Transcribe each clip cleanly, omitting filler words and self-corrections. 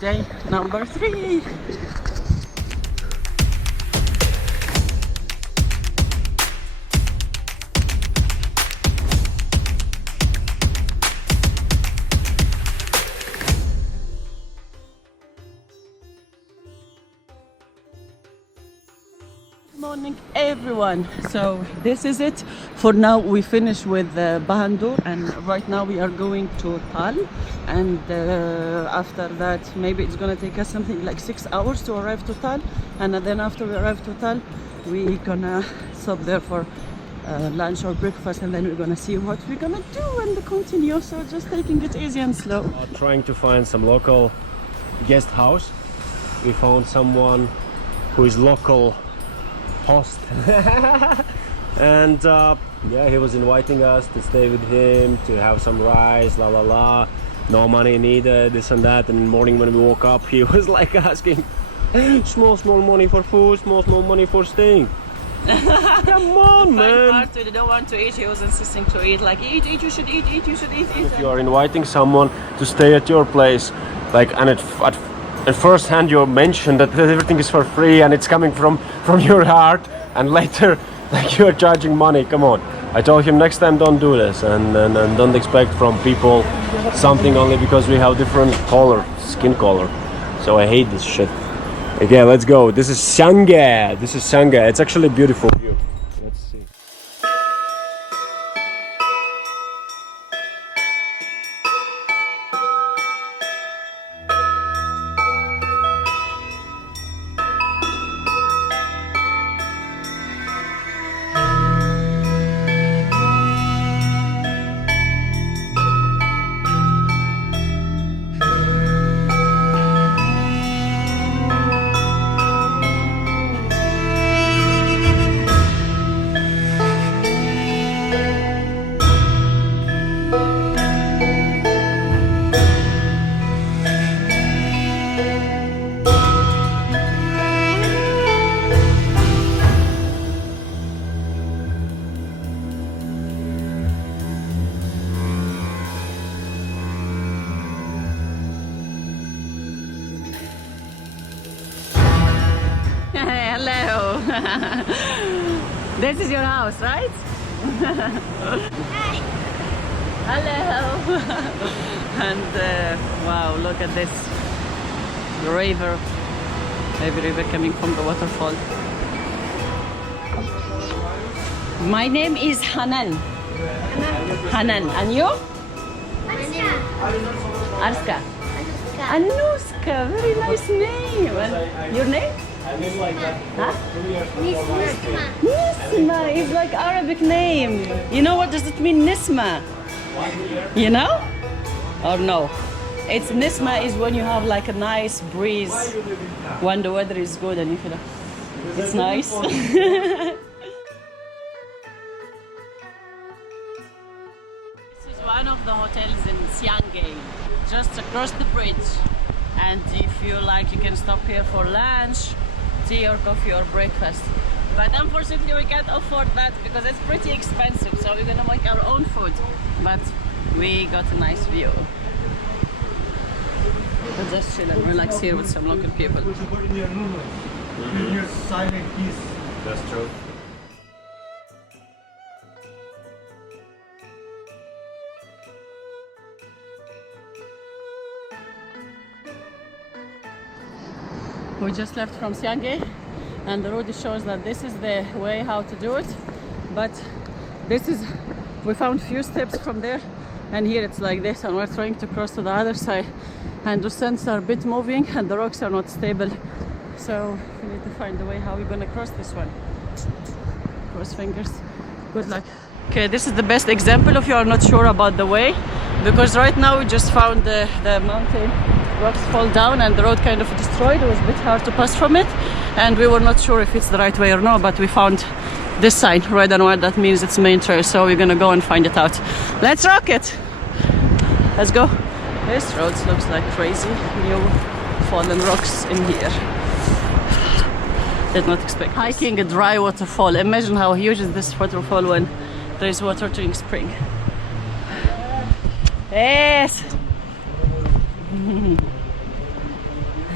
Day number 3. Morning everyone, so this is it for now. We finish with Bahandur and right now we are going to Tal, and after that maybe it's gonna take us something like 6 hours to arrive to Tal, and then after we arrive to Tal we're gonna stop there for lunch or breakfast, and then we're gonna see what we're gonna do and continue. So just taking it easy and slow. Trying to find some local guest house. We found someone who is local host and yeah, he was inviting us to stay with him, to have some rice, la la la, no money needed, this and that. And in the morning when we woke up, he was like asking small money for food, small money for staying. Come on, man. We didn't want to eat. He was insisting to eat, like eat, you should eat, you should eat. If you are inviting someone to stay at your place, like, and at first hand you mention that everything is for free and it's coming from your heart, and later like you are charging money. Come on. I told him next time don't do this, and don't expect from people something only because we have different skin color. So I hate this shit. Okay, let's go. This is Sangha. It's actually a beautiful view. Let's see. Hello. This is your house, right? Hello. And wow, look at this river. Maybe river coming from the waterfall. My name is Hanan. Hanan. And you? Arska. Anuska. Very nice name. And your name? Huh? Nisma is like Arabic name. You know what does it mean, Nisma? You know? Or no? It's Nisma is when you have like a nice breeze, when the weather is good and you feel it's nice. This is one of the hotels in Siangay, just across the bridge. And if you like, you can stop here for lunch, tea or coffee or breakfast. But unfortunately we can't afford that because it's pretty expensive, so we're gonna make our own food. But we got a nice view. We'll just chill and relax here with some local people. That's true. We just left from Siangay and the road shows that this is the way how to do it, but this is, we found few steps from there and here it's like this, and we're trying to cross to the other side and the sands are a bit moving and the rocks are not stable, so we need to find a way how we're gonna cross this one. Cross fingers, good luck. Okay, this is the best example if you are not sure about the way, because right now we just found the mountain rocks fall down and the road kind of destroyed. It was a bit hard to pass from it and we were not sure if it's the right way or no, but we found this sign, red and white, that means it's main trail, so we're gonna go and find it out. Let's rock it! Let's go. This road looks like crazy, new fallen rocks in here. Did not expect this. Hiking a dry waterfall. Imagine how huge is this waterfall when there is water during spring. Yes!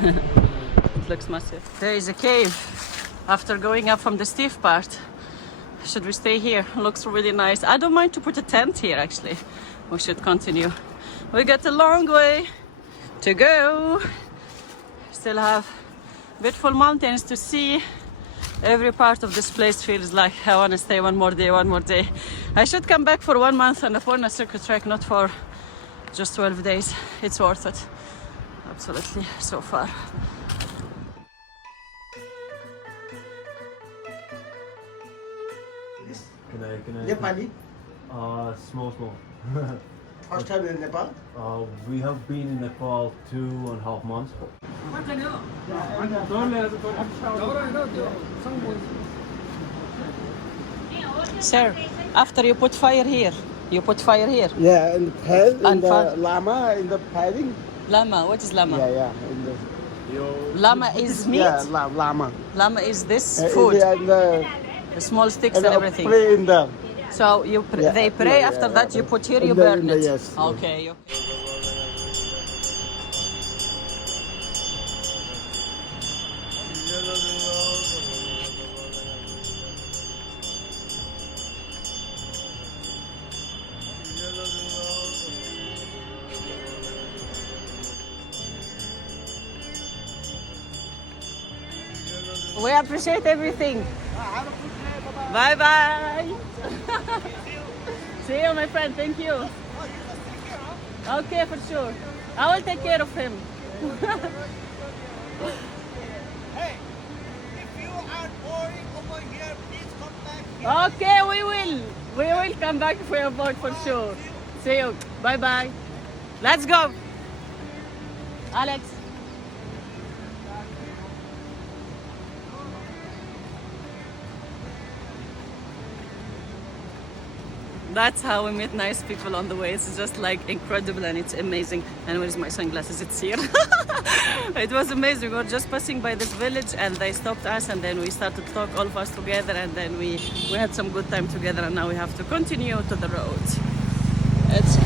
It looks massive. There is a cave after going up from the steep part. Should we stay here? Looks really nice. I don't mind to put a tent here actually. We should continue. We got a long way to go. Still have beautiful mountains to see. Every part of this place feels like I want to stay one more day, one more day. I should come back for 1 month on the Annapurna circuit trek, not for just 12 days. It's worth it. Absolutely, so far. Can I? Nepali? Small. First time in Nepal? We have been in Nepal 2.5 months. Sir, after you put fire here, you put fire here. Yeah, in the pad, in And the llama, in the padding. Lama, what is lama? Yeah. In the, Lama is meat. yeah, llama. Lama is this In food, the the small sticks and everything. Play in the. So you Yeah, they pray yeah, after yeah, that yeah. you put here, In you the- burn in the- it. yes. Okay. We appreciate everything. Bye bye. See you, my friend. Thank you. Okay, for sure. I will take care of him. Hey, if you are boring over here, please come back here. Okay, we will. We will come back if we are bored for sure. See you. Bye bye. Let's go. Alex. That's how we meet nice people on the way. It's just like incredible and it's amazing. And where's my sunglasses? It's here. It was amazing. We were just passing by this village and they stopped us and then we started to talk all of us together and then we had some good time together and now we have to continue to the road. Let's go.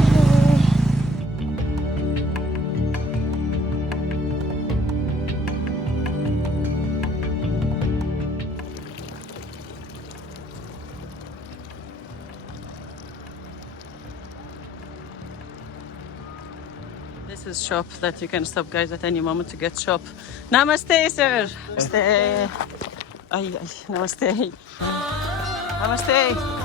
This is shop that you can stop, guys, at any moment to get shop. Namaste, sir. Namaste. Ay, namaste. Namaste.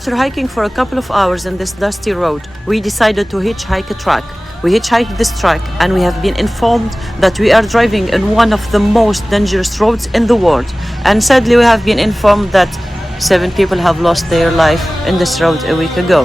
After hiking for a couple of hours on this dusty road, we decided to hitchhike a track. We hitchhiked this track and we have been informed that we are driving in one of the most dangerous roads in the world. And sadly we have been informed that 7 people have lost their life in this road a week ago.